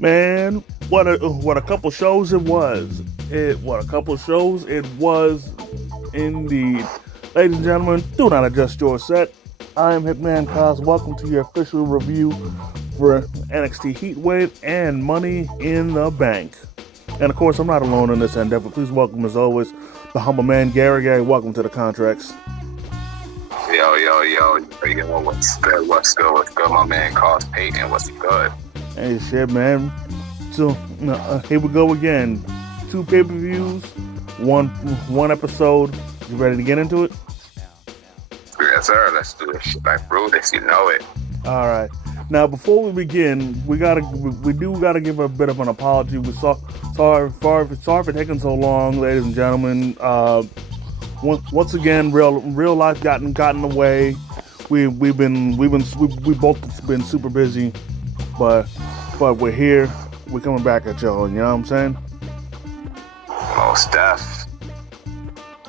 Man, what a couple shows it was. What a couple shows it was indeed. Ladies and gentlemen, do not adjust your set. I am Hitman Cos. Welcome to your official review for NXT Heatwave and Money in the Bank. And of course, I'm not alone in this endeavor. Please welcome, as always, the humble man, Gary. Gary, welcome to the Contracts. Yo, what's good, my man, Cos Payton, what's good? Hey, shit, man. So, here we go again. 2 pay-per-views, one episode. You ready to get into it? Yes, sir. Let's do this shit like Brutus, you know it. All right. Now, before we begin, we do gotta give a bit of an apology. Sorry for taking so long, ladies and gentlemen. Once again, real life got in the way. We both been super busy, but we're here. We're coming back at y'all. You know what I'm saying? Most def.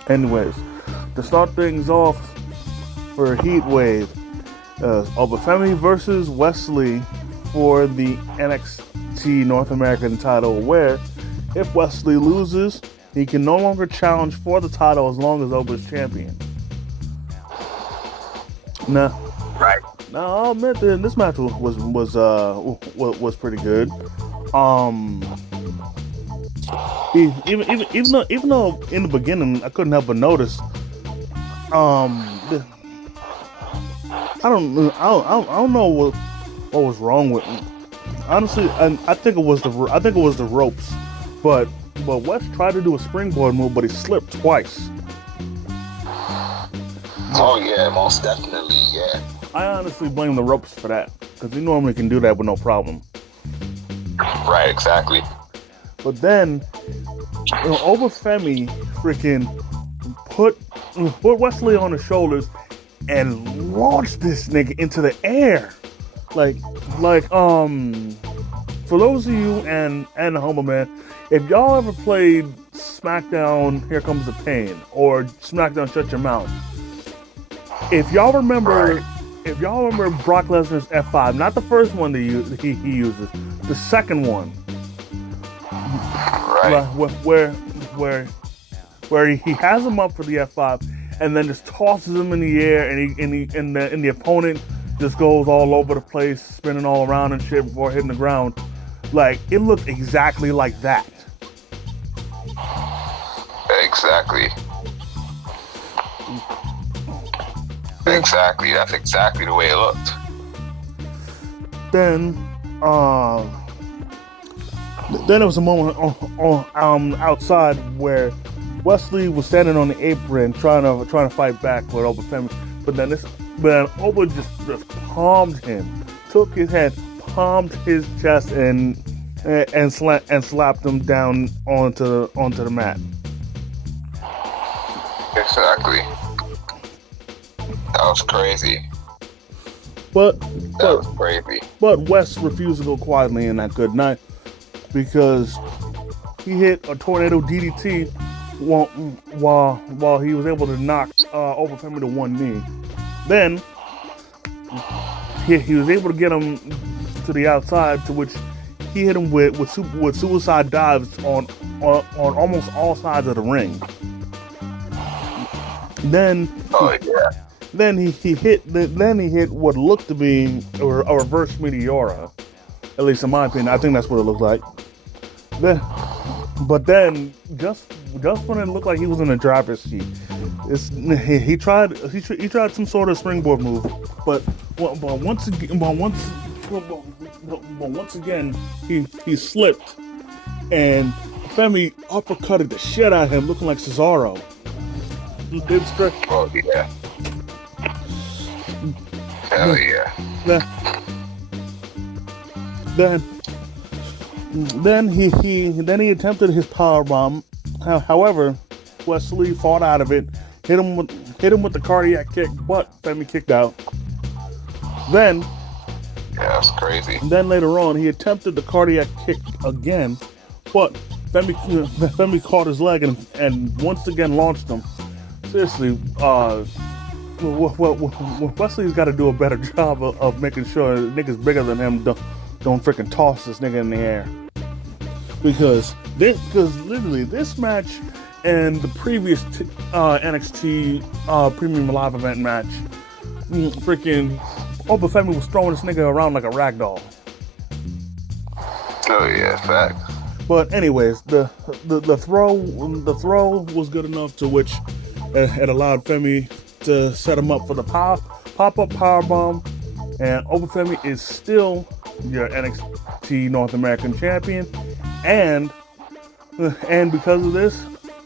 Anyways, to start things off for Heatwave, Obafemi versus Wesley for the NXT North American title, where if Wesley loses, he can no longer challenge for the title as long as Oba is champion. Now, I'll admit that this match was pretty good. Even though in the beginning I couldn't help but notice, I don't know what was wrong with me. Honestly, I think it was the ropes, but West tried to do a springboard move, but he slipped twice. Oh yeah, most definitely, yeah. I honestly blame the ropes for that, because he normally can do that with no problem. Right, exactly. But then, Obafemi freaking put Wesley on his shoulders and launched this nigga into the air. Like, for those of you and the humble man, if y'all ever played SmackDown Here Comes the Pain or SmackDown Shut Your Mouth, if y'all remember Brock Lesnar's F5, not the first one that he uses, the second one, right, where he has him up for the F5 and then just tosses him in the air, and the opponent just goes all over the place, spinning all around and shit before hitting the ground. Like, it looked exactly like that. Exactly. That's exactly the way it looked. Then there was a moment outside where Wesley was standing on the apron trying to fight back with Obafemi, but then Oba just palmed him, took his head, palmed his chest, and slapped him down onto the mat. Exactly. That was crazy. But Wes refused to go quietly in that good night, because he hit a tornado DDT while he was able to knock Obafemi to one knee. Then he was able to get him to the outside, to which he hit him with suicide dives on almost all sides of the ring. Then he hit what looked to be a reverse Meteora. At least in my opinion, I think that's what it looked like. But then just when it looked like he was in the driver's seat, he tried some sort of springboard move, but once again he slipped, and Femi uppercutted the shit out of him, looking like Cesaro. Oh yeah. Hell yeah. Then he attempted his power bomb. However, Wesley fought out of it, hit him with the cardiac kick, but Femi kicked out. Then, yeah, that's crazy. Then later on, he attempted the cardiac kick again, but Femi caught his leg and once again launched him. Seriously, Wesley's got to do a better job of making sure niggas bigger than him don't freaking toss this nigga in the air. Because literally this match and the previous NXT Premium Live Event match, freaking Obafemi was throwing this nigga around like a rag doll. Oh yeah, fact. But anyways, the throw was good enough to which it allowed Femi to set him up for the pop-up powerbomb, and Obafemi is still your NXT North American champion, and because of this,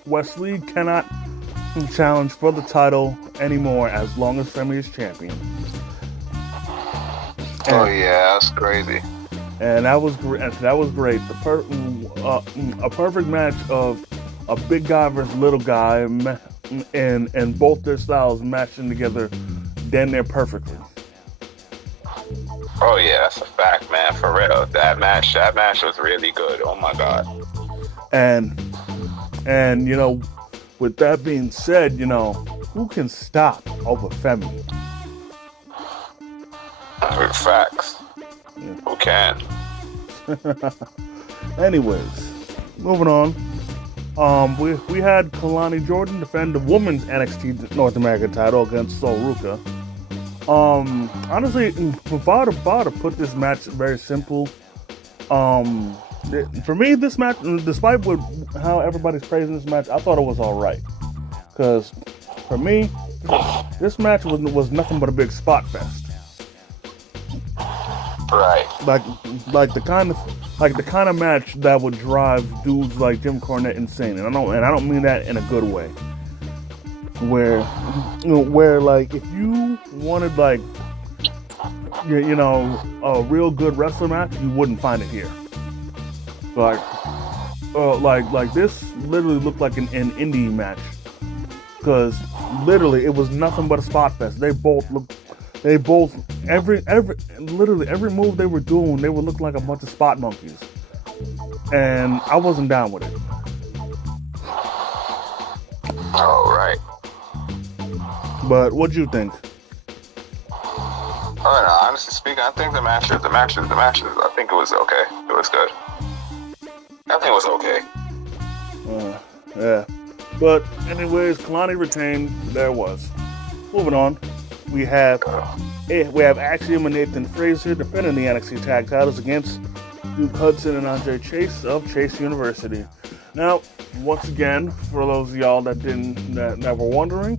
Wesley cannot challenge for the title anymore as long as Femi is champion. Oh yeah, that's crazy. And that was great. A perfect match of a big guy versus little guy, and both their styles matching together damn near perfectly. Oh yeah, that's a fact, man. For real, that match was really good. Oh my god. And you know, with that being said, you know, who can stop Obafemi? Facts. Yeah. Who can? Anyways, moving on. We had Kalani Jordan defend the women's NXT North American title against Sol Ruka. Honestly, if I were to put this match very simple, for me, this match, despite how everybody's praising this match, I thought it was all right. Because for me, this match was nothing but a big spot fest. Right. Like the kind of match that would drive dudes like Jim Cornette insane, and I don't mean that in a good way. Where like if you wanted like you know a real good wrestling match, you wouldn't find it here. Like this literally looked like an indie match, because literally it was nothing but a spot fest. Literally every move they were doing, they would look like a bunch of spot monkeys, and I wasn't down with it. All right. But what'd you think? Oh no, honestly speaking, I think the matches. I think it was okay. It was good. I think it was okay. Yeah. But anyways, Kalani retained. There it was. Moving on. We have Axiom and Nathan Frazier defending the NXT Tag Titles against Duke Hudson and Andre Chase of Chase University. Now, once again, for those of y'all that were wondering,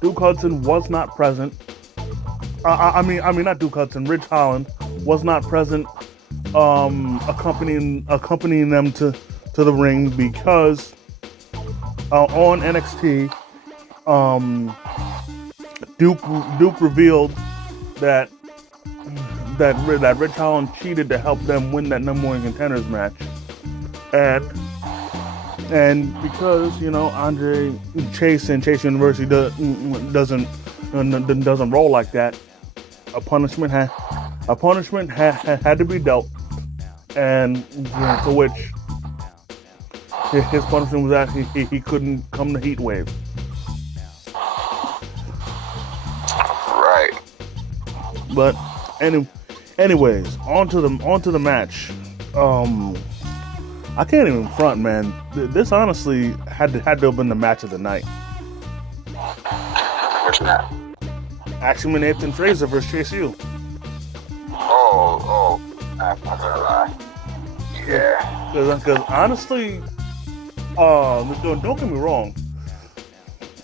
Duke Hudson was not present. I mean not Duke Hudson. Ridge Holland was not present, accompanying them to the ring because on NXT, Duke revealed that Ridge Holland cheated to help them win that number one contenders match, and because you know Andre Chase and Chase University doesn't roll like that, a punishment had to be dealt, and to which his punishment was that he couldn't come to Heatwave. But anyways, onto the match. I can't even front, man. This honestly had to have been the match of the night. Which match? Axiom and Nathan Frazier versus Chase U. Oh, I'm not gonna lie. Yeah. Because honestly, don't get me wrong.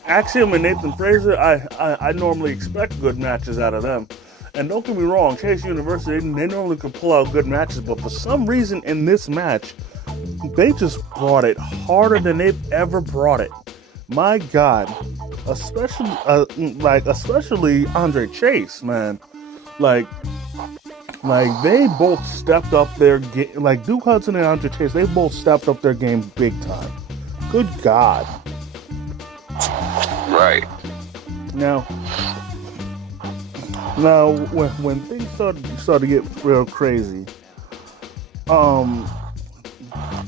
Axiom and Nathan Frazier, I normally expect good matches out of them. And don't get me wrong, Chase University, they normally can pull out good matches, but for some reason in this match, they just brought it harder than they've ever brought it. My God, especially Andre Chase, man. Like they both stepped up their game. Like Duke Hudson and Andre Chase, they both stepped up their game big time. Good God. Right. Now, when things started to get real crazy, I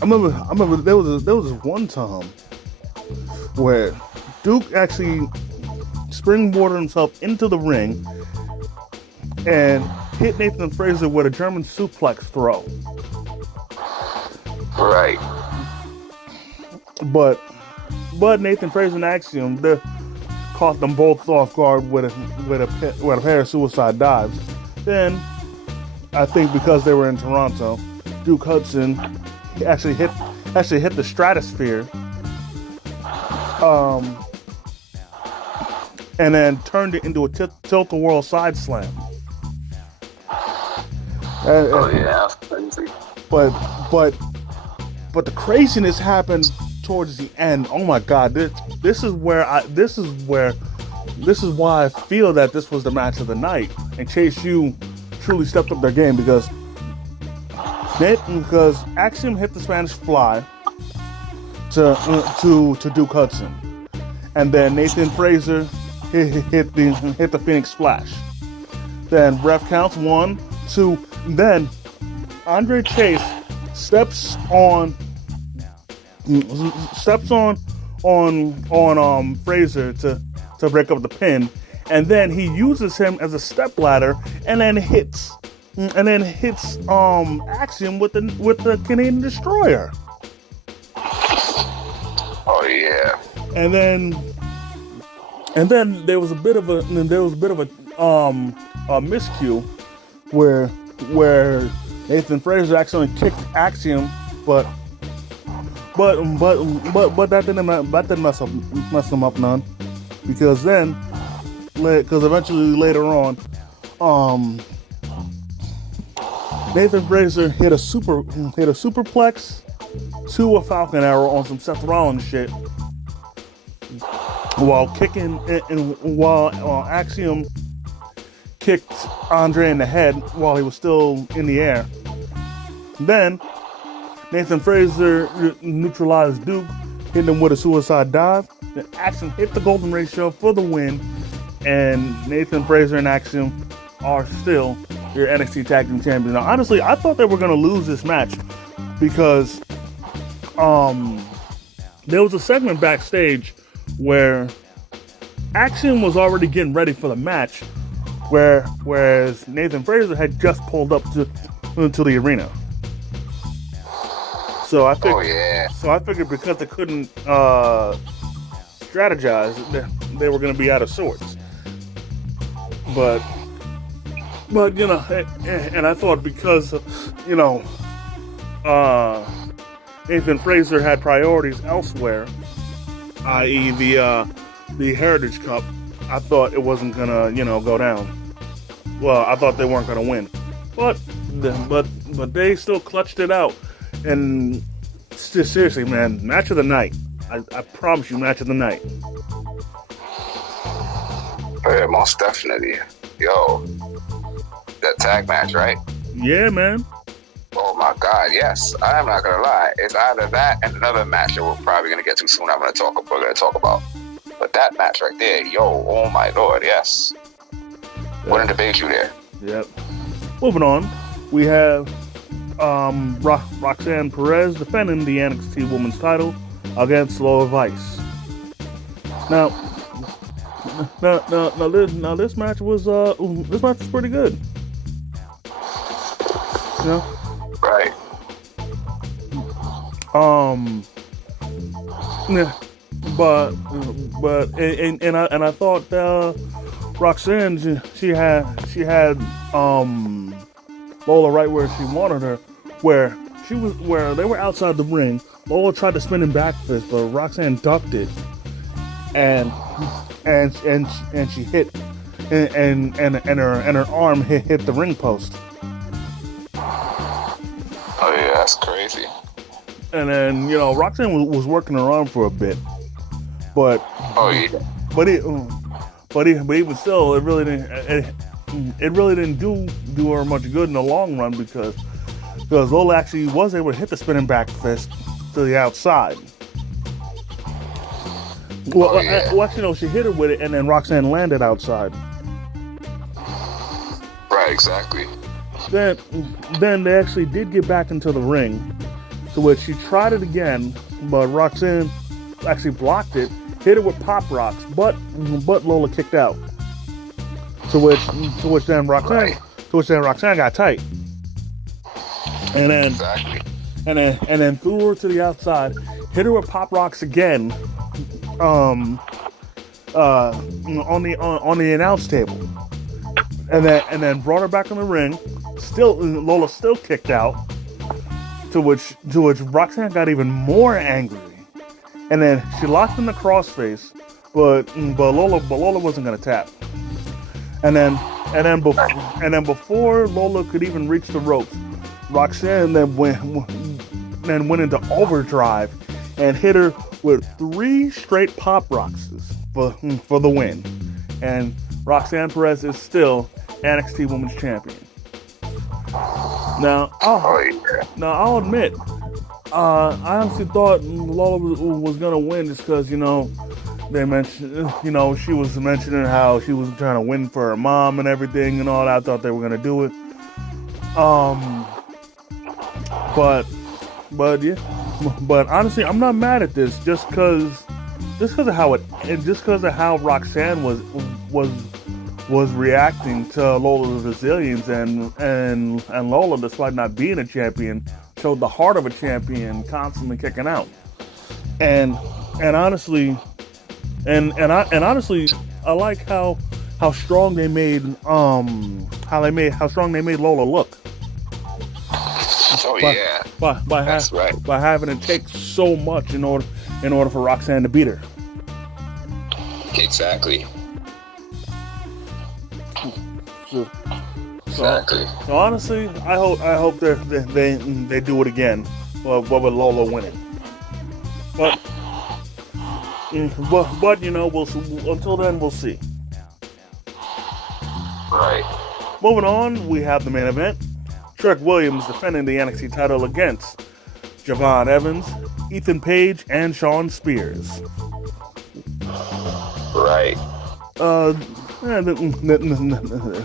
remember there was this one time where Duke actually springboarded himself into the ring, and hit Nathan Frazer with a German suplex throw. Right. But Nathan Frazer and Axiom caught them both off guard with a pair of suicide dives. Then, I think because they were in Toronto, Duke Hudson actually hit the stratosphere, and then turned it into a tilt-a-whirl side slam. Oh yeah, that's crazy. But the craziness happened towards the end. Oh my God, this is why I feel that this was the match of the night. And Chase U truly stepped up their game because Axiom hit the Spanish Fly to Duke Hudson, and then Nathan Frazer hit the Phoenix Splash. Then ref counts 1, 2. Then Andre Chase steps on Frazer to break up the pin, and then he uses him as a stepladder, and then hits Axiom with the Canadian Destroyer. Oh yeah. And then there was a bit of a miscue where Nathan Frazer accidentally kicked Axiom, but that didn't mess him up none, because eventually later on, Nathan Frazer hit a superplex to a Falcon Arrow on some Seth Rollins shit, while Axiom kicked Andre in the head while he was still in the air. Then Nathan Frazer neutralized Duke, hitting him with a suicide dive. Then Axiom hit the Golden Ratio for the win, and Nathan Frazer and Axiom are still your NXT Tag Team Champions. Now, honestly, I thought they were going to lose this match because there was a segment backstage where Axiom was already getting ready for the match, whereas Nathan Frazer had just pulled up to the arena. So I figured because they couldn't strategize, they were going to be out of sorts. But you know, and I thought because Nathan Frazer had priorities elsewhere, i.e. the Heritage Cup, I thought it wasn't gonna go down. Well, I thought they weren't gonna win, but they still clutched it out. And seriously, man, match of the night. I promise you, match of the night. Yeah, most definitely. Yo, that tag match, right? Yeah, man. Oh my God, yes. I'm not gonna lie. It's either that and another match that we're probably gonna get to soon. We're gonna talk about. But that match right there, yo, oh my Lord, yes. Wouldn't debate you there. Yep. Moving on, we have Roxanne Perez defending the NXT Women's title against Lola Vice. Now this match was pretty good. You know? Right. Yeah, but I thought Roxanne she had Lola right where she wanted her, where they were outside the ring. Lola tried to spin in back fist, but Roxanne ducked it, and she hit, and her arm hit the ring post. Oh yeah, that's crazy. And then Roxanne was working her arm for a bit, but even still, it really didn't do her much good in the long run because Lola actually was able to hit the spinning back fist to the outside. Well, actually, no, she hit her with it, and then Roxanne landed outside. Right, exactly. Then they actually did get back into the ring, to which she tried it again, but Roxanne actually blocked it, hit it with pop rocks, but Lola kicked out. To which then Roxanne To which then Roxanne got tight, and then Exactly. and then threw her to the outside, hit her with pop rocks again, on the announce table, and then brought her back in the ring. Still, Lola still kicked out. To which Roxanne got even more angry, and then she locked in the crossface, but Lola wasn't gonna tap, and then before Lola could even reach the ropes, Roxanne then went into overdrive and hit her with 3 straight pop rocks for the win, and Roxanne Perez is still NXT Women's Champion. Now, I'll admit, I honestly thought Lola was gonna win just because, they mentioned, she was mentioning how she was trying to win for her mom and everything and all that. I thought they were gonna do it. But honestly, I'm not mad at this just because of how Roxanne was reacting to Lola's resilience, and Lola, despite not being a champion, showed the heart of a champion, constantly kicking out. And honestly, I like how strong they made Lola look. Oh yeah. That's right. By having to take so much in order for Roxanne to beat her. Exactly. So honestly, I hope they do it again, with Lola winning. But until then we'll see. Right. Moving on, we have the main event. Trick Williams defending the NXT title against Javon Evans, Ethan Page, and Shawn Spears. Right.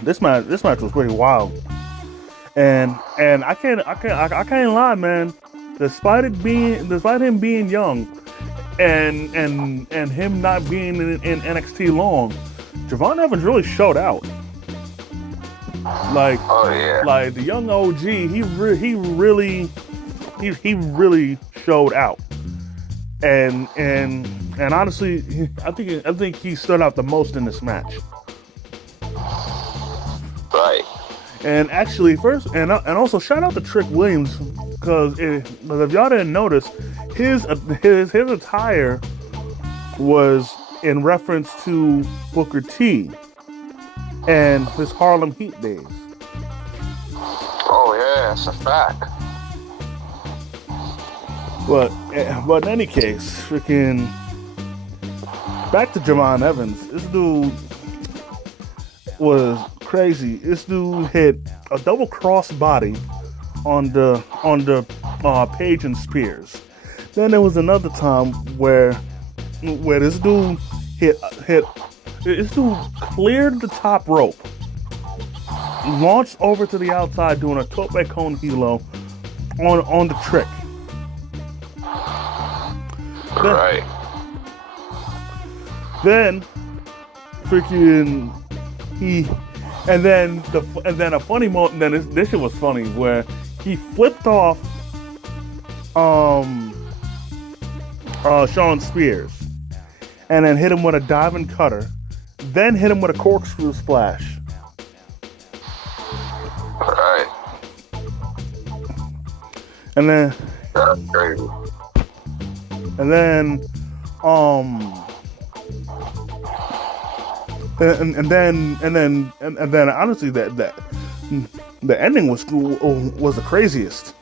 This match was pretty wild, and I can't lie, man. Despite him being young, and him not being in NXT long, Javon Evans really showed out. Like, oh yeah, like the young OG, he really showed out, and honestly, I think he stood out the most in this match. Right. And actually, and also shout out to Trick Williams, because if y'all didn't notice, his attire was in reference to Booker T and his Harlem Heat days. Oh yeah, that's a fact. But in any case, freaking back to Javon Evans. This dude was crazy. This dude hit a double cross body on the Page and Spears. Then there was another time where this dude this dude cleared the top rope, launched over to the outside doing a tope con hilo on the Trick. Right. Then freaking and then a funny moment. Then this shit was funny where he flipped off Shawn Spears and then hit him with a diving cutter, then hit him with a corkscrew splash. Right. And then That's crazy. and then honestly that the ending was the craziest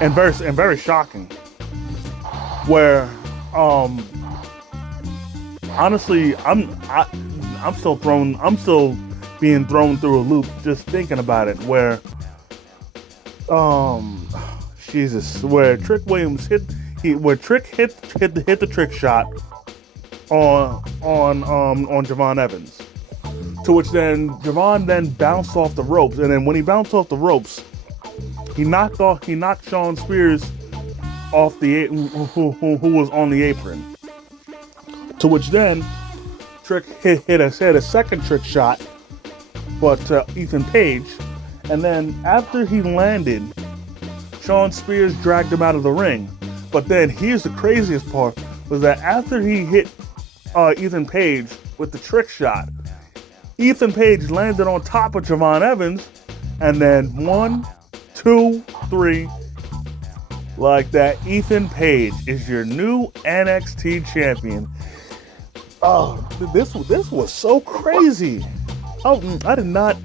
and very shocking, where honestly I'm still being thrown through a loop just thinking about it, where Jesus, where Trick Williams hit the trick shot on Javon Evans, to which then Javon then bounced off the ropes, and then when he bounced off the ropes, he knocked Shawn Spears off the who was on the apron, to which then Trick hit a second trick shot but to Ethan Page. And then after he landed, Shawn Spears dragged him out of the ring. But then here's the craziest part, was that after he hit Ethan Page with the trick shot, Ethan Page landed on top of Javon Evans, and then 1, 2, 3, like that. Ethan Page is your new NXT champion. Oh, this was so crazy. Oh, I did not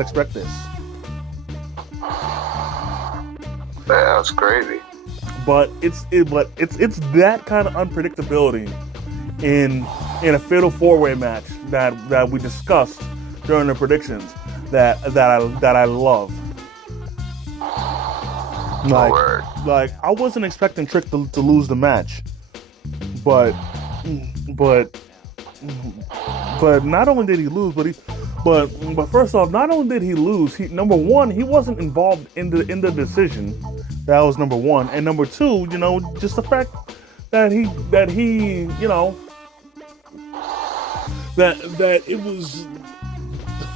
expect this. That was crazy. But it's that kind of unpredictability in a fatal 4-way match that we discussed during the predictions that I love. Like I wasn't expecting Trick to lose the match, but not only did he lose, but first off, not only did he lose, number one, he wasn't involved in the decision. That was number one, and number two, just the fact that he that it was,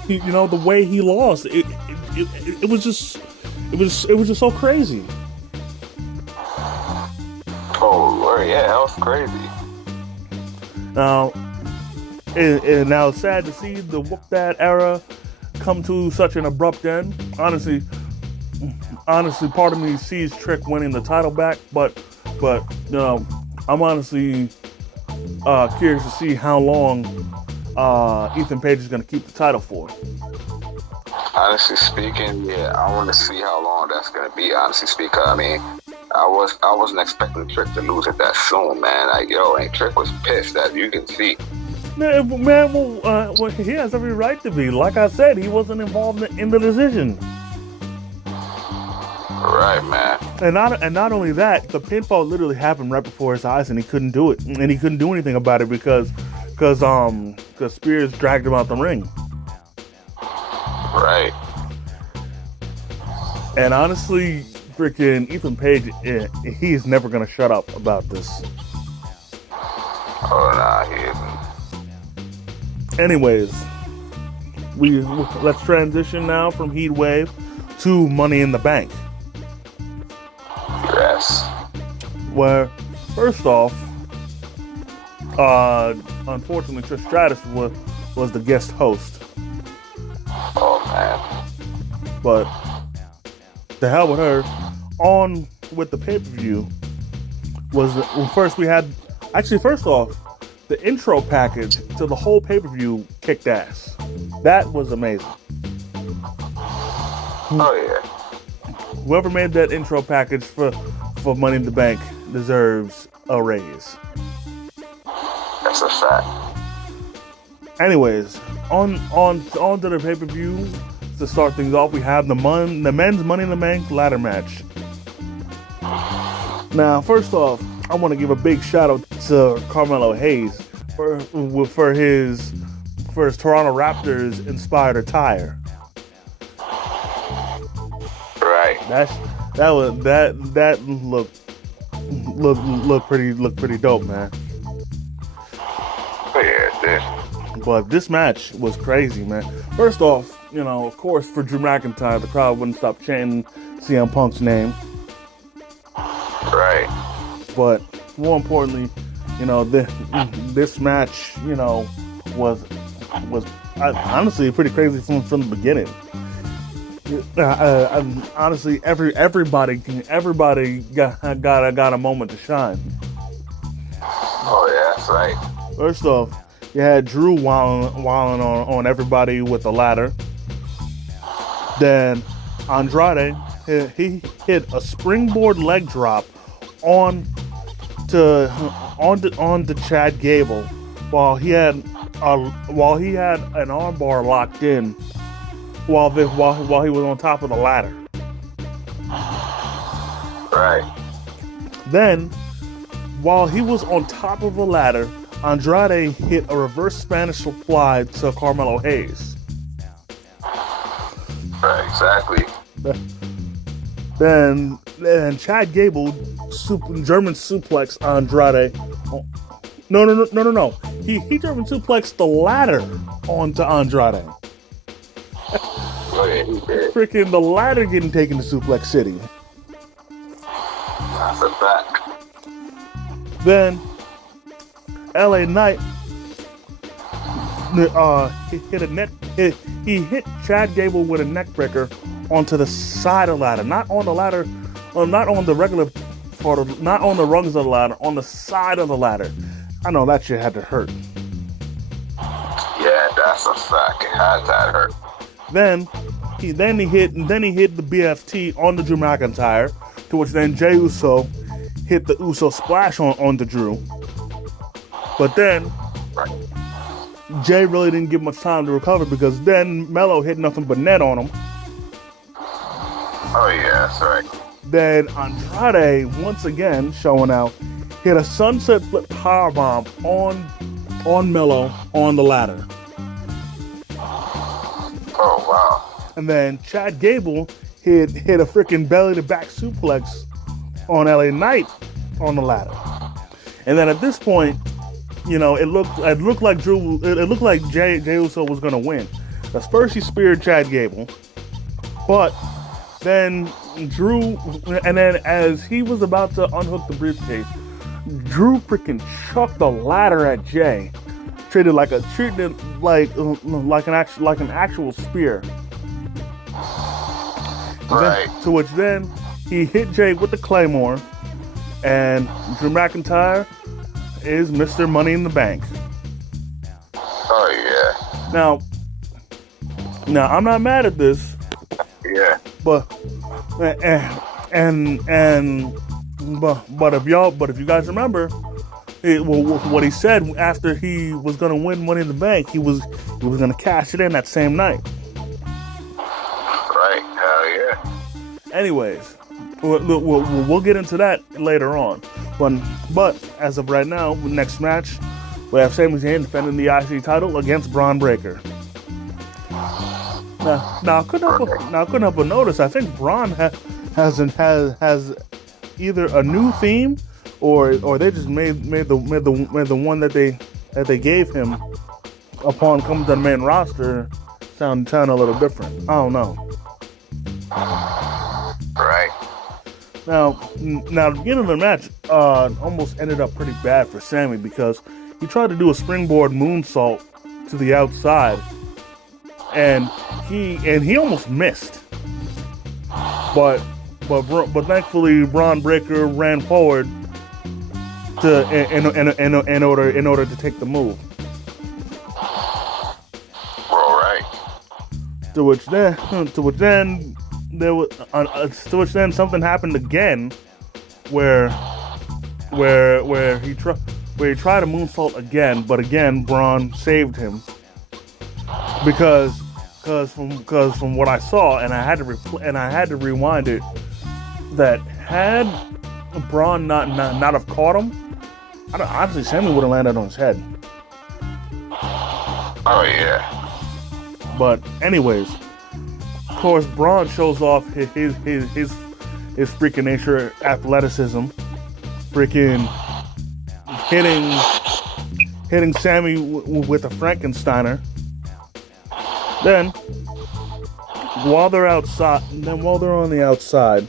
the way he lost, it was just so crazy. Oh, yeah, that was crazy. Now, and now it's sad to see the Whoop That era come to such an abrupt end. Honestly, part of me sees Trick winning the title back, but I'm honestly curious to see how long Ethan Page is going to keep the title for. Honestly speaking, yeah, I want to see how long that's going to be. Honestly speaking, I mean, I wasn't expecting Trick to lose it that soon, man. Like, and Trick was pissed, as you can see. Man, well, he has every right to be. Like I said, he wasn't involved in the decision. Right, man. And not only that, the pinfall literally happened right before his eyes, and he couldn't do it, and he couldn't do anything about it because Spears dragged him out the ring. Right. And honestly, freaking Ethan Page, he's never gonna shut up about this. Oh, nah, he isn't. Anyways, let's transition now from Heatwave to Money in the Bank. Yes. Where, first off, unfortunately, Trish Stratus was the guest host. Oh, man. But the hell with her. On with the pay-per-view first off, the intro package to the whole pay-per-view kicked ass. That was amazing. Oh, yeah. Whoever made that intro package for Money in the Bank deserves a raise. That's a fact. Anyways, on to the pay-per-view. To start things off, we have the men's Money in the Bank ladder match. Now, first off, I want to give a big shout out to Carmelo Hayes for his Toronto Raptors inspired attire. Right. That looked pretty dope, man. Oh, yeah, it did. But this match was crazy, man. First off, of course, for Drew McIntyre, the crowd wouldn't stop chanting CM Punk's name. Right. But more importantly, this match, was honestly pretty crazy from the beginning. Honestly, everybody got a moment to shine. Oh yeah, that's right. First off, you had Drew wilding on everybody with the ladder. Then Andrade, he hit a springboard leg drop on to Chad Gable while he had an armbar locked in while he was on top of the ladder. Right. Then, while he was on top of the ladder, Andrade hit a reverse Spanish fly to Carmelo Hayes. Right, exactly. Then Chad Gable German suplex Andrade. No. He German suplexed the ladder onto Andrade. Oh, yeah, he did. Freaking the ladder getting taken to Suplex City. That's a fact. Then LA Knight he hit a net. He hit Chad Gable with a neck breaker onto the side of the ladder, not on the ladder, not on the regular part of, not on the rungs of the ladder, on the side of the ladder. I know that shit had to hurt. Yeah, that's a fact. It had to hurt. Then he hit the BFT on the Drew McIntyre, to which then Jey Uso hit the Uso splash on the Drew. But then Jay really didn't give much time to recover because then Melo hit nothing but net on him. Oh yeah, that's right. Then Andrade, once again showing out, hit a sunset flip powerbomb on Melo on the ladder. Oh wow. And then Chad Gable hit a freaking belly to back suplex on LA Knight on the ladder. And then at this point, you know, it looked like Jey Uso was gonna win. Because first he speared Chad Gable, but then as he was about to unhook the briefcase, Drew freaking chucked the ladder at Jey, treated it like an actual spear. Right. To which then he hit Jey with the Claymore, and Drew McIntyre is Mr. Money in the Bank. Oh yeah. Now I'm not mad at this. Yeah. But if you guys remember, what he said after he was gonna win Money in the Bank, he was gonna cash it in that same night. Right. Hell yeah. Anyways, we'll get into that later on. But as of right now, next match, we have Sami Zayn defending the IC title against Braun Breaker. Now I couldn't help but notice. I think Braun has either a new theme or they just made the one that they gave him upon coming to the main roster sound a little different. I don't know. Right. Now the beginning of the match almost ended up pretty bad for Sammy because he tried to do a springboard moonsault to the outside, and he almost missed. But thankfully Braun Breaker ran forward in order to take the move. All right. To which then something happened again, where he tried a moonsault again, but again Braun saved him because from what I saw, and I had to rewind it, that had Braun not have caught him, honestly Sammy would have landed on his head. Oh yeah. But anyways, of course, Braun shows off his freaking nature athleticism, freaking hitting Sammy with a Frankensteiner. Then, while they're on the outside,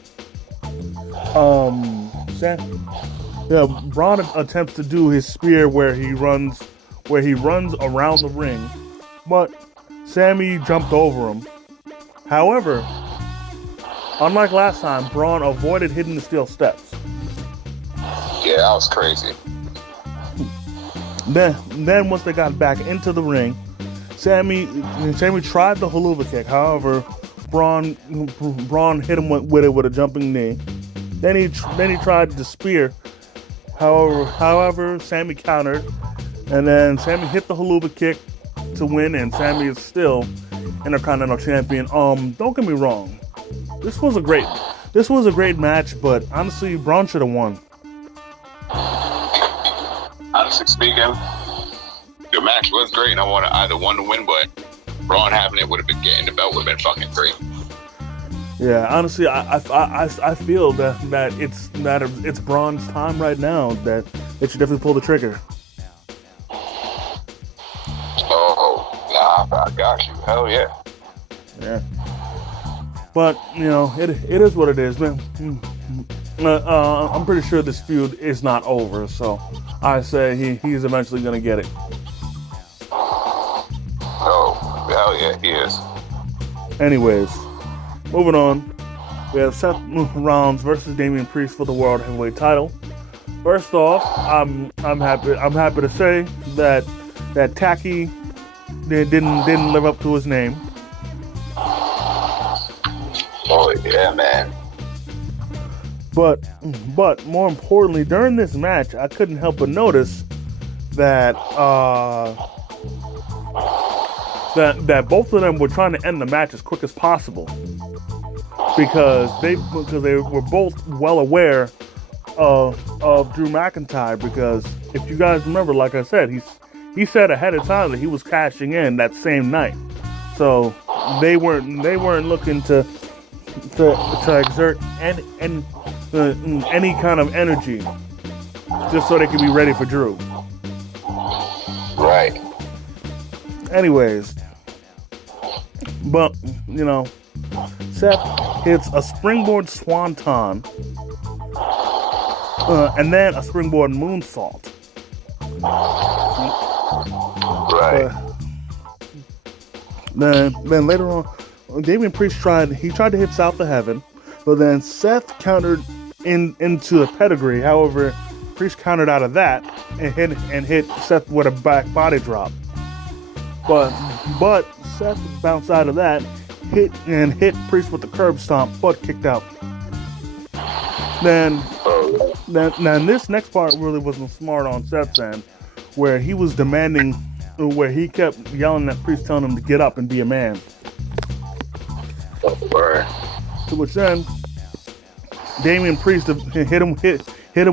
Braun attempts to do his spear where he runs around the ring, but Sammy jumped over him. However, unlike last time, Braun avoided hitting the steel steps. Yeah, that was crazy. Then once they got back into the ring, Sammy tried the haluva kick. However, Braun hit him with a jumping knee. Then he tried the spear. However, Sammy countered, and then Sammy hit the haluva kick to win, and Sammy is still Intercontinental Champion. Don't get me wrong, this was a great match, but honestly, Braun should have won. Honestly speaking, the match was great, and I wanted either one to win, but Braun having it would have been getting the belt would have been fucking great. Yeah, honestly, I feel that it's Braun's time right now. That they should definitely pull the trigger. Oh, nah, I got you. Hell yeah. Yeah. But, it is what it is, man. I'm pretty sure this feud is not over, so I say he's eventually going to get it. Oh, hell yeah, he is. Anyways, moving on. We have Seth Rollins versus Damian Priest for the World Heavyweight Title. First off, I'm happy to say that Tacky didn't live up to his name. Oh yeah, man. But more importantly, during this match, I couldn't help but notice that that both of them were trying to end the match as quick as possible because they were both well aware of Drew McIntyre. Because if you guys remember, like I said, he said ahead of time that he was cashing in that same night, so they weren't looking to exert any kind of energy just so they could be ready for Drew. Right. Anyways, but Seth hits a springboard swanton, and then a springboard moonsault. Right. Then later on, Damian Priest tried to hit South of Heaven, but then Seth countered into a pedigree. However, Priest countered out of that and hit Seth with a back body drop. But Seth bounced out of that, hit Priest with the curb stomp, butt kicked out. Then this next part really wasn't smart on Seth's end, where he was demanding, where he kept yelling at Priest, telling him to get up and be a man. To which then Damian Priest hit him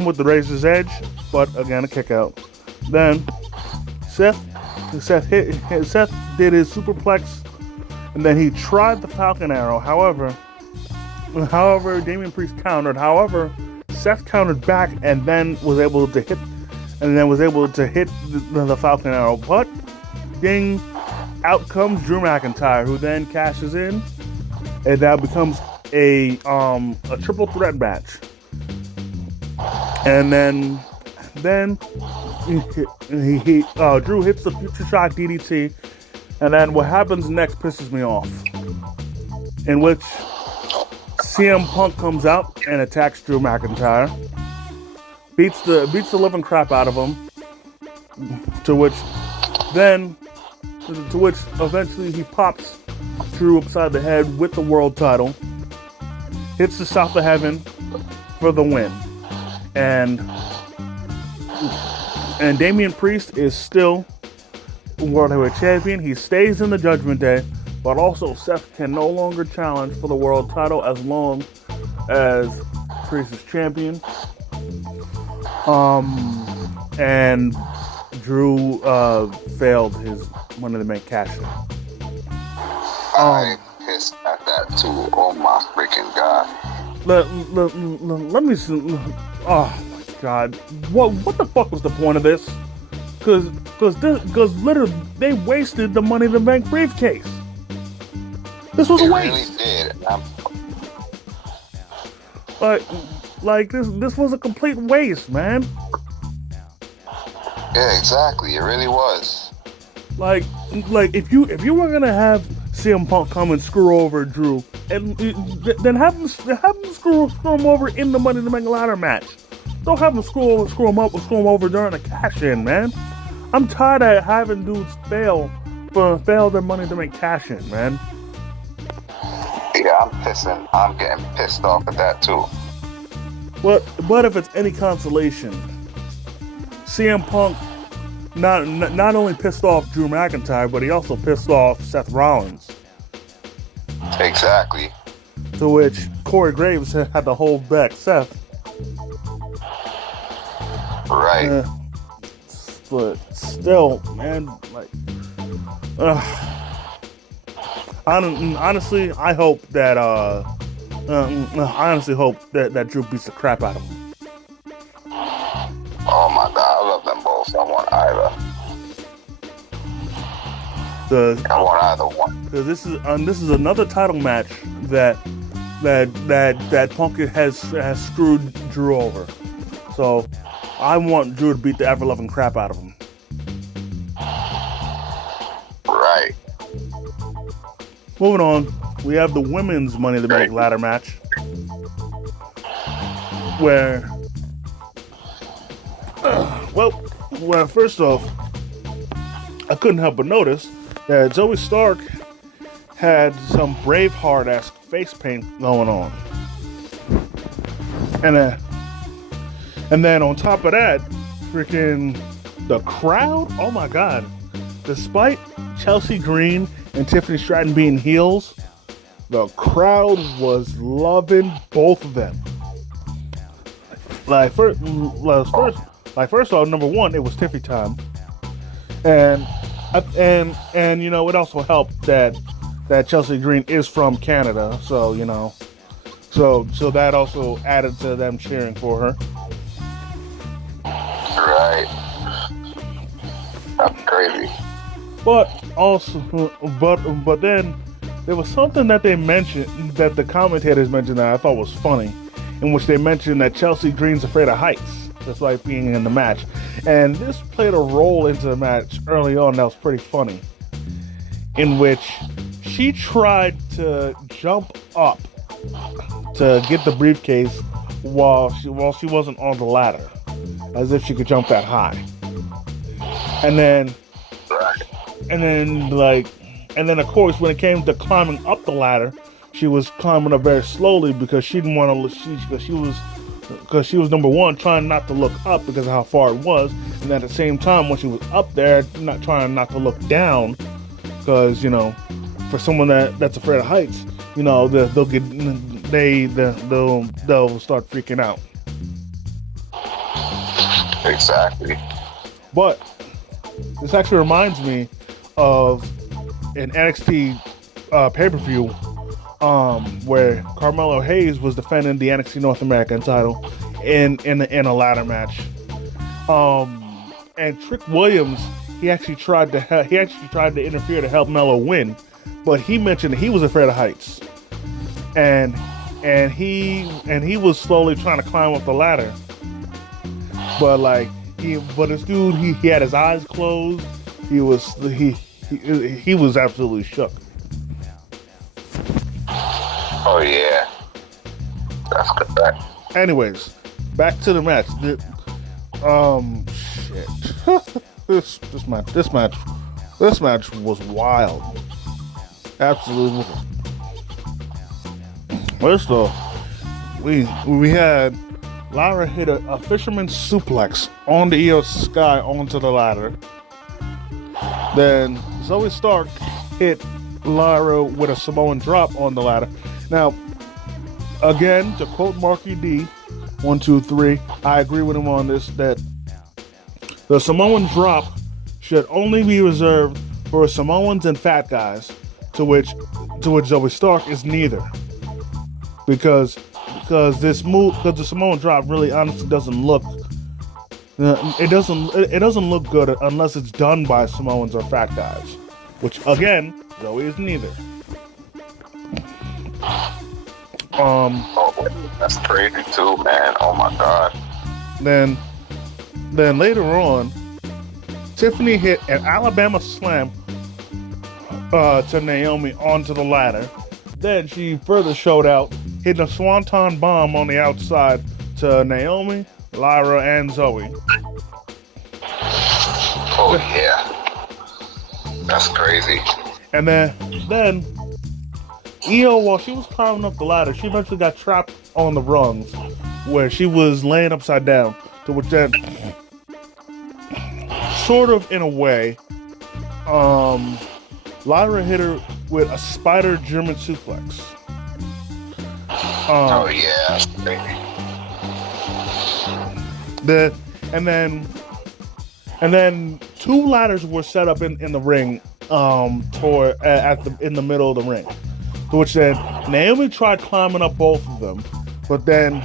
with the razor's edge, but again a kick out. Then Seth did his superplex, and then he tried the Falcon Arrow. However, Damian Priest countered. However, Seth countered back and then was able to hit the Falcon Arrow. But ding, out comes Drew McIntyre, who then cashes in, and that becomes a triple threat match. And then Drew hits the Future Shock DDT, and then what happens next pisses me off, in which CM Punk comes out and attacks Drew McIntyre, beats the living crap out of him, to which eventually he pops Drew upside the head with the world title, hits the South of Heaven for the win, and Damian Priest is still World Heavyweight Champion. He stays in the Judgment Day, but also Seth can no longer challenge for the world title as long as Priest is champion. And Drew failed his Money in the Bank cash in. I pissed at that too. Oh my freaking god. Let me see. Oh my god. What the fuck was the point of this? Because literally they wasted the Money in the Bank briefcase. This was a waste. Really did. Like this was a complete waste, man. Yeah, exactly. It really was. Like if you were gonna have CM Punk come and screw over Drew, and then have him screw him over in the Money in the Bank ladder match. Don't have him screw him over during a cash in, man. I'm tired of having dudes fail their Money in the Bank cash in, man. Yeah, I'm getting pissed off at that too. But if it's any consolation, CM Punk not only pissed off Drew McIntyre, but he also pissed off Seth Rollins. Exactly. To which Corey Graves had to hold back Seth. Right. But still, man, like, honestly, I hope that that Drew beats the crap out of him. Oh my god, I love them both. I want either. I want either one. Because this is another title match that Punk has screwed Drew over. So I want Drew to beat the ever-loving crap out of him. Right. Moving on, we have the women's Money in the Bank ladder match, where, well, first off, I couldn't help but notice that Zoe Stark had some Braveheart-esque face paint going on, and then on top of that, freaking the crowd. Oh my God! Despite Chelsea Green and Tiffany Stratton being heels, the crowd was loving both of them. First off, number one, it was Tiffy time, and you know, it also helped that Chelsea Green is from Canada, so you know, so that also added to them cheering for her. Right. That's crazy. But then there was something that they mentioned, that the commentators mentioned, that I thought was funny, in which they mentioned that Chelsea Green's afraid of heights, despite being in the match. And this played a role into the match early on that was pretty funny, in which she tried to jump up to get the briefcase while she wasn't on the ladder, as if she could jump that high. And then of course, when it came to climbing up the ladder, she was climbing up very slowly because she didn't want to. Because she was number one, trying not to look up because of how far it was, and at the same time, when she was up there, trying not to look down, because you know, for someone that's afraid of heights, you know, they'll start freaking out. Exactly. But this actually reminds me of an NXT pay-per-view where Carmelo Hayes was defending the NXT North American title in a ladder match. And Trick Williams, he actually tried to interfere to help Melo win, but he mentioned that he was afraid of heights, and he was slowly trying to climb up the ladder, but this dude, he had his eyes closed. He was absolutely shook. Oh yeah, that's correct. Anyways, back to the match. This match was wild. Absolutely. First off, we had Lyra hit a fisherman suplex on the Io Sky onto the ladder. Then Zoe Stark hit Lyra with a Samoan drop on the ladder. Now, again, to quote Marky D, 1, 2, 3, I agree with him on this, that the Samoan drop should only be reserved for Samoans and fat guys, to which Zoe Stark is neither. Because the Samoan drop really honestly doesn't look, it doesn't look good unless it's done by Samoans or fat guys, which again, Zoe is neither. Oh, that's crazy too, man. Oh my God. Then later on, Tiffany hit an Alabama slam to Naomi onto the ladder. Then she further showed out, hitting a swanton bomb on the outside to Naomi, Lyra, and Zoe. Oh yeah, that's crazy. And then Io, while she was climbing up the ladder, she eventually got trapped on the rungs where she was laying upside down, to which then, sort of in a way, Lyra hit her with a spider German suplex. Oh yeah, that's crazy. And then two ladders were set up in the ring, in the middle of the ring. To which then Naomi tried climbing up both of them, but then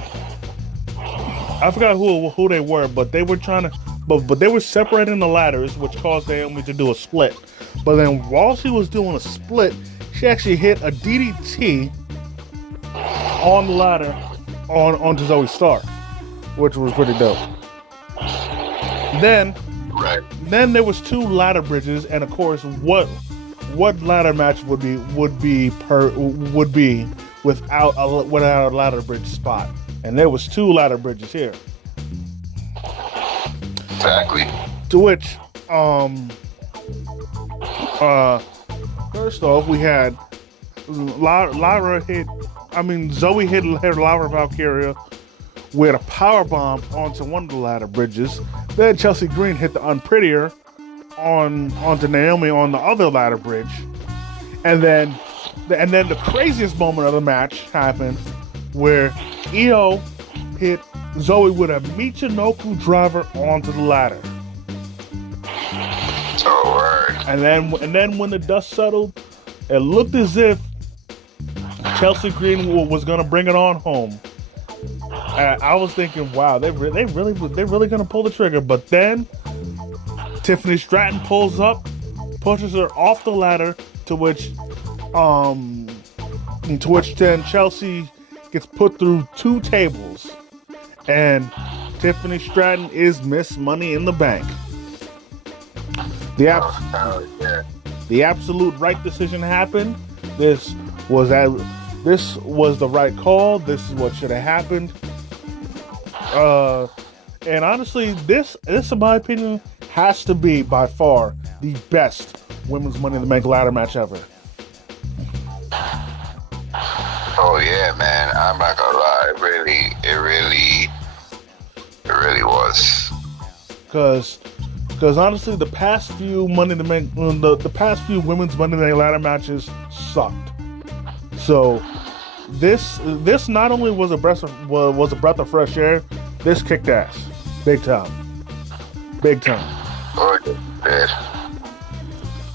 I forgot who they were, but they were trying to but they were separating the ladders, which caused Naomi to do a split. But then while she was doing a split, she actually hit a DDT on the ladder onto Zoe Stark, which was pretty dope. Then there was 2 ladder bridges, and of course, what ladder match would be without a ladder bridge spot? And there was 2 ladder bridges here. Exactly. To which, first off, we had Zoe hit Lyra Valkyria with a power bomb onto one of the ladder bridges. Then Chelsea Green hit the Unprettier onto Naomi on the other ladder bridge. And then the craziest moment of the match happened where Io hit Zoe with a Michinoku driver onto the ladder. Oh, word. And then when the dust settled, it looked as if Chelsea Green was gonna bring it on home. I was thinking, wow, they really gonna pull the trigger. But then Tiffany Stratton pulls up, pushes her off the ladder, to which then Chelsea gets put through 2 tables, and Tiffany Stratton is Miss Money in the Bank. The absolute right decision happened. This was the right call. This is what should have happened. And honestly, this in my opinion has to be by far the best women's Money in the Bank ladder match ever. Oh yeah, man! I'm not gonna lie. It really was. Because honestly, the past few Money in the Bank, the past few women's Money in the Bank ladder matches sucked. So this not only was a breath of fresh air, this kicked ass, big time. Oh, it did.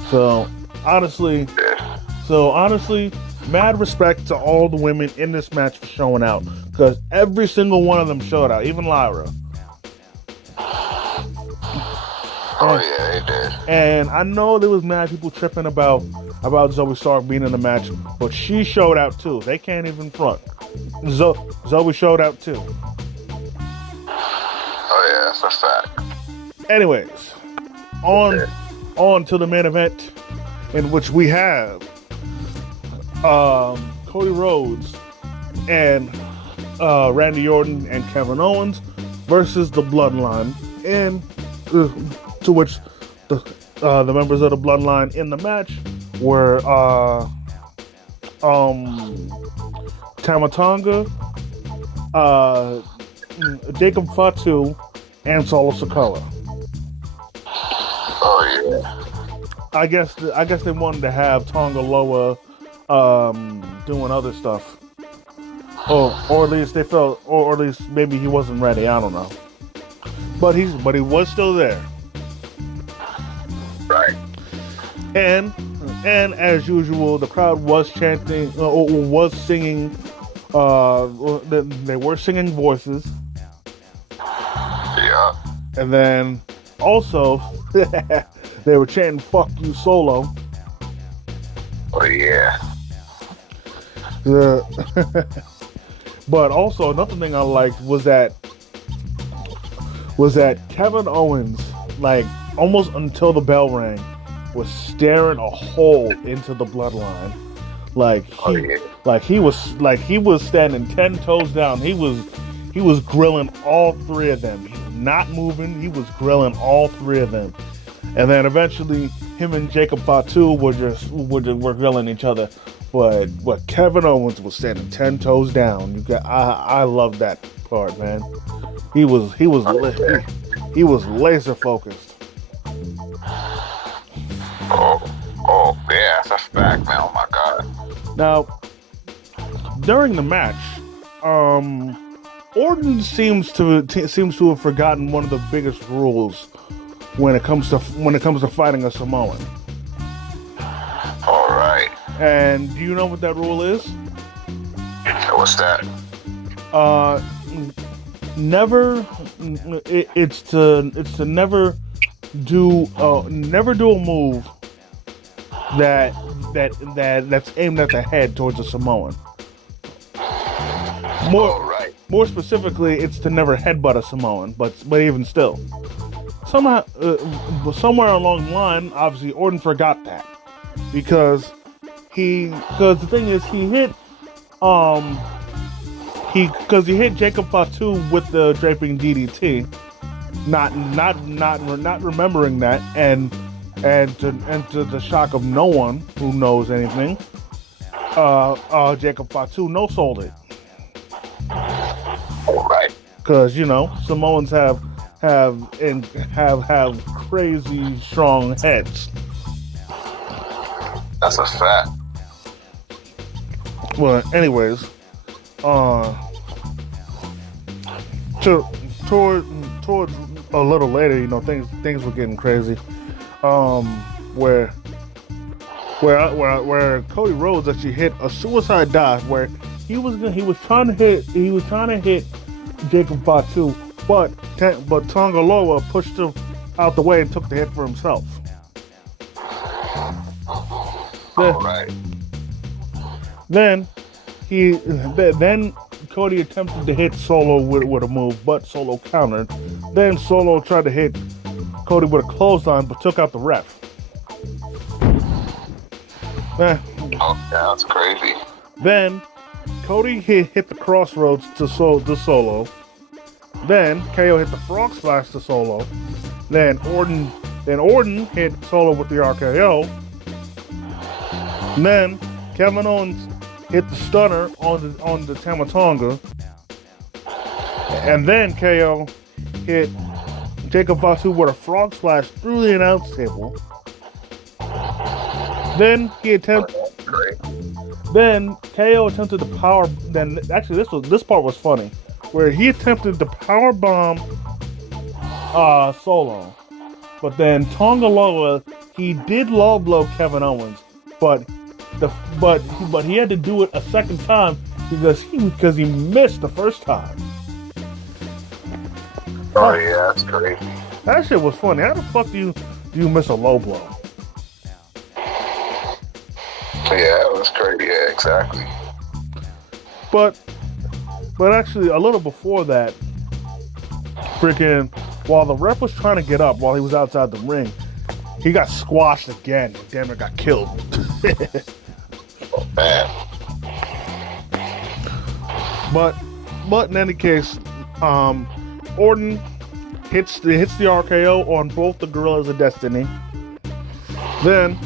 So honestly, mad respect to all the women in this match for showing out, because every single one of them showed out, even Lyra. Oh yeah, they did. And I know there was mad people tripping about Zoe Stark being in the match, but she showed out too. They can't even front. Zoe showed out too. Oh yeah, that's a fact. Anyways, on to the main event, in which we have Cody Rhodes and Randy Orton and Kevin Owens versus the Bloodline, and to which the members of the Bloodline in the match were Tama Tonga, Jacob Fatu, and Solo Sikoa. Oh yeah. I guess they wanted to have Tonga Loa doing other stuff, or at least they felt, or at least maybe he wasn't ready. I don't know, but he was still there. Right. And as usual, the crowd was chanting, or was singing. They were singing voices. Yeah. And then also they were chanting "Fuck you, Solo." Oh yeah. But also another thing I liked was that Kevin Owens, like almost until the bell rang, was staring a hole into the Bloodline. He was standing 10 toes down. He was grilling all 3 of them. He was not moving. He was grilling all 3 of them. And then eventually, him and Jacob Fatu were grilling each other. But Kevin Owens was standing 10 toes down. I love that part, man. He was laser focused. Oh yeah, that's a fact, man. Oh my god. Now, during the match, Orton seems to have forgotten one of the biggest rules when it comes to fighting a Samoan. All right. And do you know what that rule is? What's that? never. It's to never do a move that's aimed at the head towards a Samoan. More specifically, it's to never headbutt a Samoan, but even still, somehow, somewhere along the line, obviously Orton forgot that because the thing is he hit Jacob Fatu with the draping DDT, not remembering that, and to the shock of no one who knows anything, Jacob Fatu no-sold it. Right. Because Samoans have crazy strong heads. That's a fact. Well, anyways, towards a little later, things were getting crazy. Where Cody Rhodes actually hit a suicide dive where he was trying to hit Jacob Fatu, but Tonga Loa pushed him out the way and took the hit for himself. Then Cody attempted to hit Solo with a move, but Solo countered. Then Solo tried to hit Cody with a clothesline, but took out the ref. That's crazy. Then Cody hit the crossroads to Solo. Then KO hit the frog splash to Solo. Then Orton hit Solo with the RKO. And then Kevin Owens hit the stunner on the Tamatonga. And then KO hit Jacob Fatu with a frog splash through the announce table. Then KO attempted to power. Then actually, this part was funny, where he attempted to power bomb Solo, but then Tonga Loa, he did low blow Kevin Owens, but he had to do it a second time because he missed the first time. Oh yeah, that's crazy. That shit was funny. How the fuck do you miss a low blow? Yeah, it was crazy. Yeah, exactly. But actually, a little before that, while the ref was trying to get up while he was outside the ring, he got squashed again. Damn it, got killed. Oh, man. But in any case, Orton hits the RKO on both the Gorillas of Destiny. Then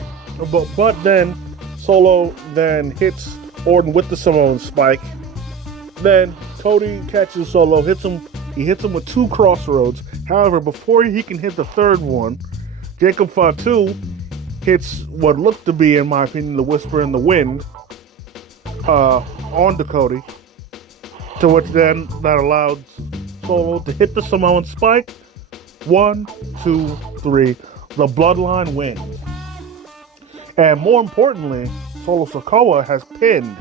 Solo then hits Orton with the Samoan spike. Then Cody catches Solo, hits him with two crossroads. However, before he can hit the third one, Jacob Fatu hits what looked to be, in my opinion, the Whisper in the Wind onto Cody, to which then that allowed Solo to hit the Samoan spike. 1, 2, 3. The Bloodline wins. And more importantly, Solo Sikoa has pinned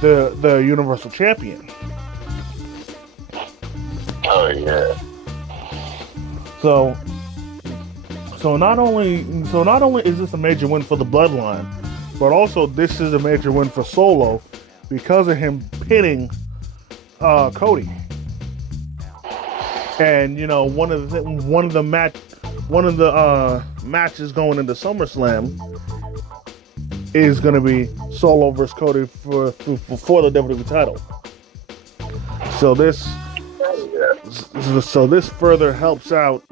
the Universal Champion. Oh yeah. So not only is this a major win for the Bloodline, but also this is a major win for Solo because of him pinning Cody. And one of the matches going into SummerSlam is going to be Solo versus Cody for the WWE title. So this further helps out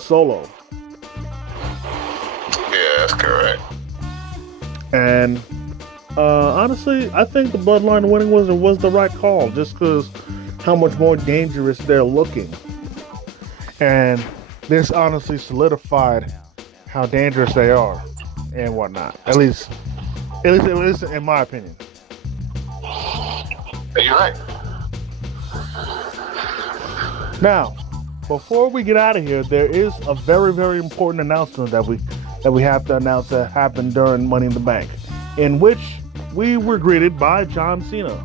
Solo. Yeah, that's correct. And honestly, I think the Bloodline winning was the right call, just because how much more dangerous they're looking. And this honestly solidified how dangerous they are and whatnot. At least in my opinion. You're right. Now, before we get out of here, there is a very, very important announcement that we have to announce that happened during Money in the Bank, in which we were greeted by John Cena.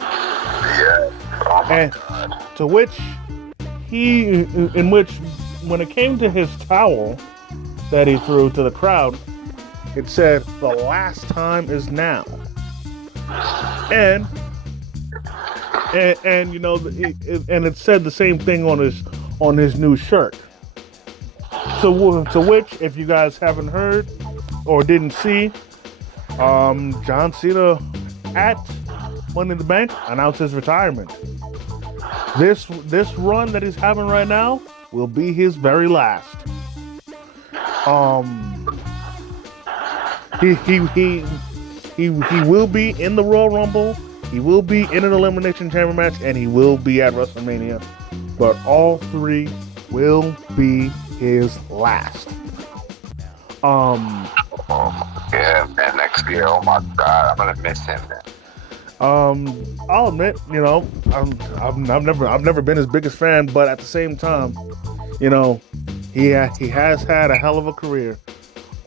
Yeah. and to which when it came to his towel that he threw to the crowd, it said, "The last time is now." And you know, it said the same thing on his new shirt. So to which, if you guys haven't heard or didn't see, John Cena at Money in the Bank announced his retirement. This run that he's having right now will be his very last. He will be in the Royal Rumble. He will be in an Elimination Chamber match, and he will be at WrestleMania. But all three will be his last. Yeah, man, next year, oh my God, I'm gonna miss him, man. I'll admit, you know, I've never been his biggest fan, but at the same time, you know, he has had a hell of a career.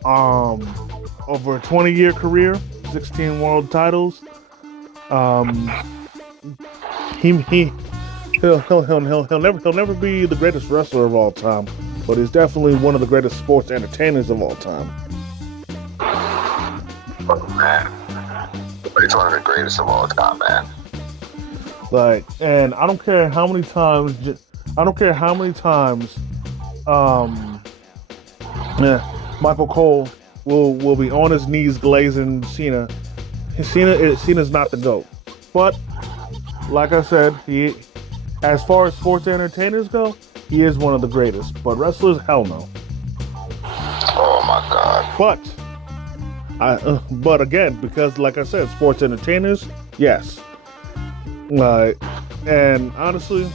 Over a 20-year career, 16 world titles. He'll never be the greatest wrestler of all time, but he's definitely one of the greatest sports entertainers of all time. Oh man, he's one of the greatest of all time, man. Like, and I don't care how many times. Michael Cole will be on his knees glazing Cena. Cena's not the GOAT, but like I said, as far as sports entertainers go, he is one of the greatest. But wrestlers, hell no. Oh my God. But again, because like I said, sports entertainers, yes. And honestly,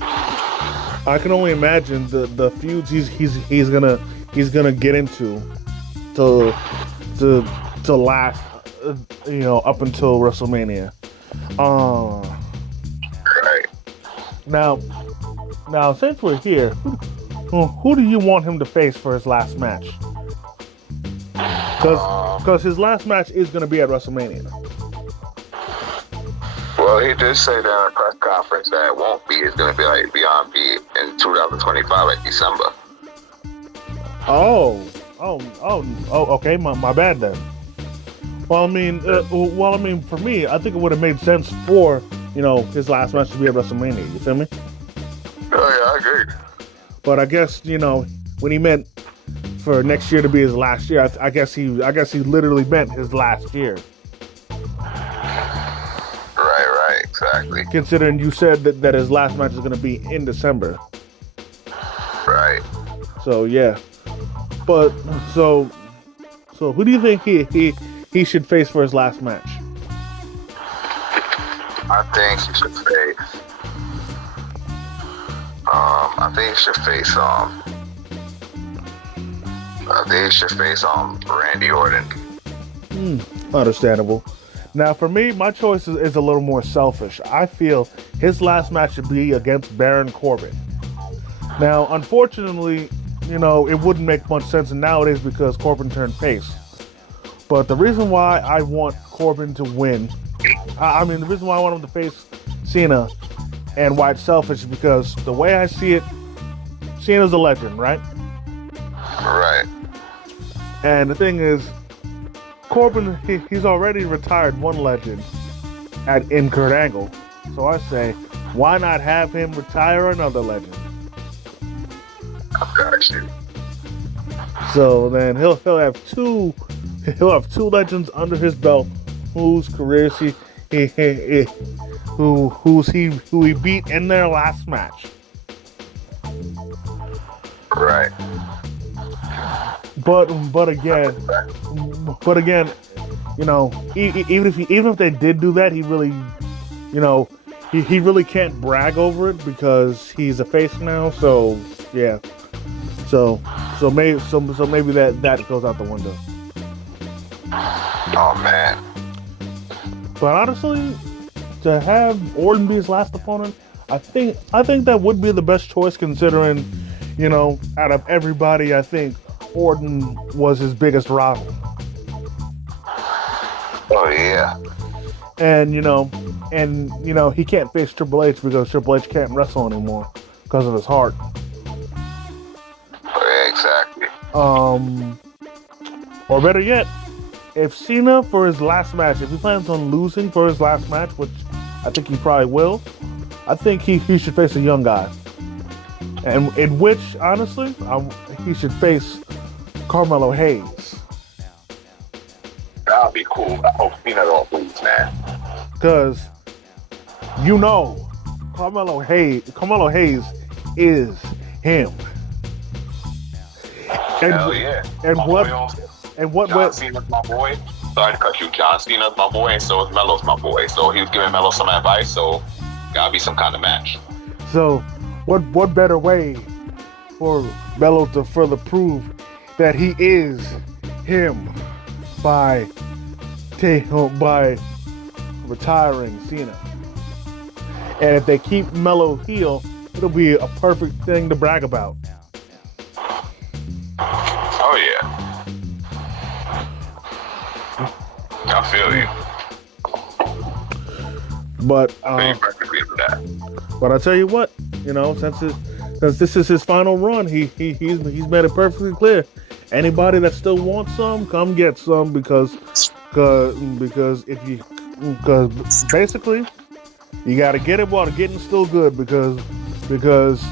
I can only imagine the feuds he's gonna get into to last, you know, up until WrestleMania. Right. Now since we're here, who do you want him to face for his last match? Because his last match is going to be at WrestleMania. Well, he did say that in a press conference that it won't be. It's going to be like Beyond B in 2025, like December. Oh, okay. My bad then. Well, I mean, for me, I think it would have made sense for, you know, his last match to be at WrestleMania. You feel me? Oh yeah, I agree. But I guess, you know, when he meant for next year to be his last year, I guess he literally meant his last year. Right, exactly. Considering you said that his last match is going to be in December. Right. So yeah. But so who do you think he should face for his last match? I think he should face. Randy Orton. Understandable. Now, for me, my choice is a little more selfish. I feel his last match should be against Baron Corbin. Now, unfortunately, you know, it wouldn't make much sense nowadays because Corbin turned face. But the reason why I want Corbin to win, the reason why I want him to face Cena and why it's selfish is because the way I see it, Cena's a legend, right? Right. And the thing is, Corbin, he's already retired one legend in Kurt Angle. So I say, why not have him retire another legend? I got you. So then he'll have two legends under his belt whose careers he beat in their last match. Right. But again, you know, even if they did do that, he really, you know, he really can't brag over it because he's a face now. So yeah, so maybe that goes out the window. Oh man. But honestly, to have Orton be his last opponent, I think that would be the best choice considering, you know, out of everybody, I think Orton was his biggest rival. Oh yeah. And you know, and you know he can't face Triple H because Triple H can't wrestle anymore because of his heart. Yeah, exactly. Or better yet, if Cena for his last match, if he plans on losing for his last match, which I think he probably will, I think he should face a young guy. And in which, honestly, he should face Carmelo Hayes. That would be cool. I hope Cena don't lose, man. Because, you know, Carmelo Hayes is him. And, hell yeah. And my what? Boy and what? John Cena's my boy. Sorry to cut you. John Cena's my boy, and so is Melo's my boy. So he was giving Melo some advice. So gotta be some kind of match. So, what better way for Melo to further prove that he is him by retiring Cena? And if they keep Melo heel, it'll be a perfect thing to brag about. Oh yeah, I feel you. But I tell you what, you know, since this is his final run, he's made it perfectly clear. Anybody that still wants some, come get some because basically you got to get it while the getting's still good because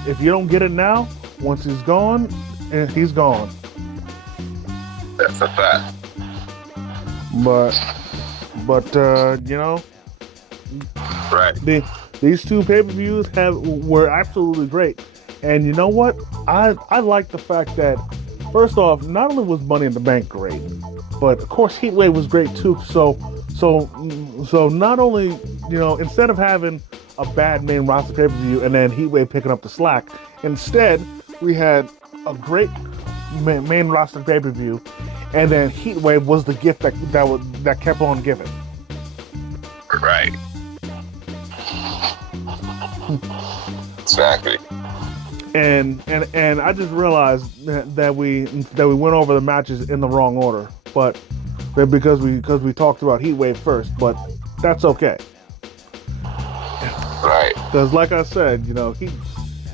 if you don't get it now, once he's gone, he's gone. That's a fact. But you know, right? These two pay-per-views were absolutely great, and you know what? I like the fact that first off, not only was Money in the Bank great, but of course Heatwave was great too. So not only, you know, instead of having a bad main roster pay-per-view and then Heatwave picking up the slack, instead we had a great main roster pay-per-view, and then Heatwave was the gift that kept on giving. Right. Exactly. And I just realized that we went over the matches in the wrong order, but because we talked about Heatwave first, but that's okay. Right. Because like I said, you know,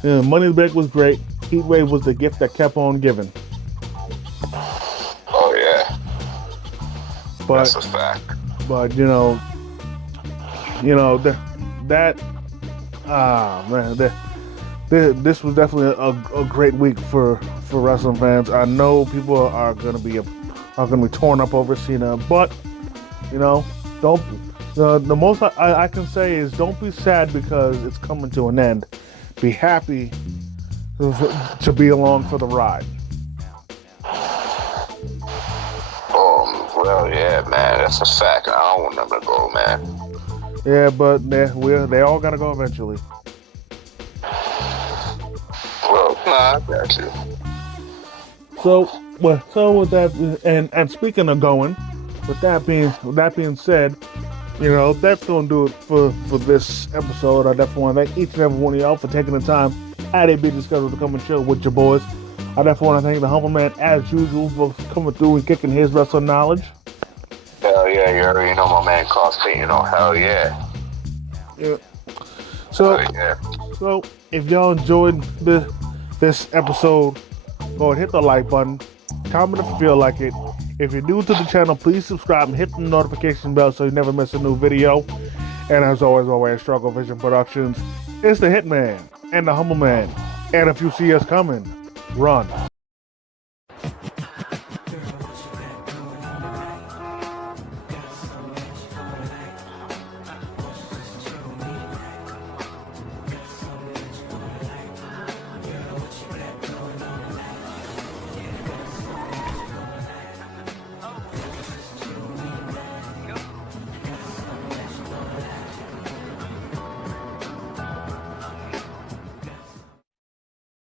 Money in the Bank was great. Heatwave was the gift that kept on giving. Oh yeah. But, that's a fact. But you know that this was definitely a great week for wrestling fans. I know people are gonna be torn up over Cena, but you know, don't. The most I can say is don't be sad because it's coming to an end. Be happy to be along for the ride. Well, yeah, man, that's a fact. I don't want them to go, man. Yeah, but they all gotta go eventually. Well, nah, I got you. So with that, and speaking of going, with that being said, you know, that's gonna do it for this episode. I definitely want to thank each and every one of y'all for taking the time out of your busy schedule to come and chill with your boys. I definitely want to thank the Humble Man as usual for coming through and kicking his wrestling knowledge. Hell yeah, you already know my man Cosplay, you know, hell yeah. Yeah. So, hell yeah. So if y'all enjoyed this episode, go ahead, hit the like button, comment if you feel like it. If you're new to the channel, please subscribe and hit the notification bell so you never miss a new video. And as always, Struggle Vision Productions, it's the Hitman and the Humble Man. And if you see us coming, run.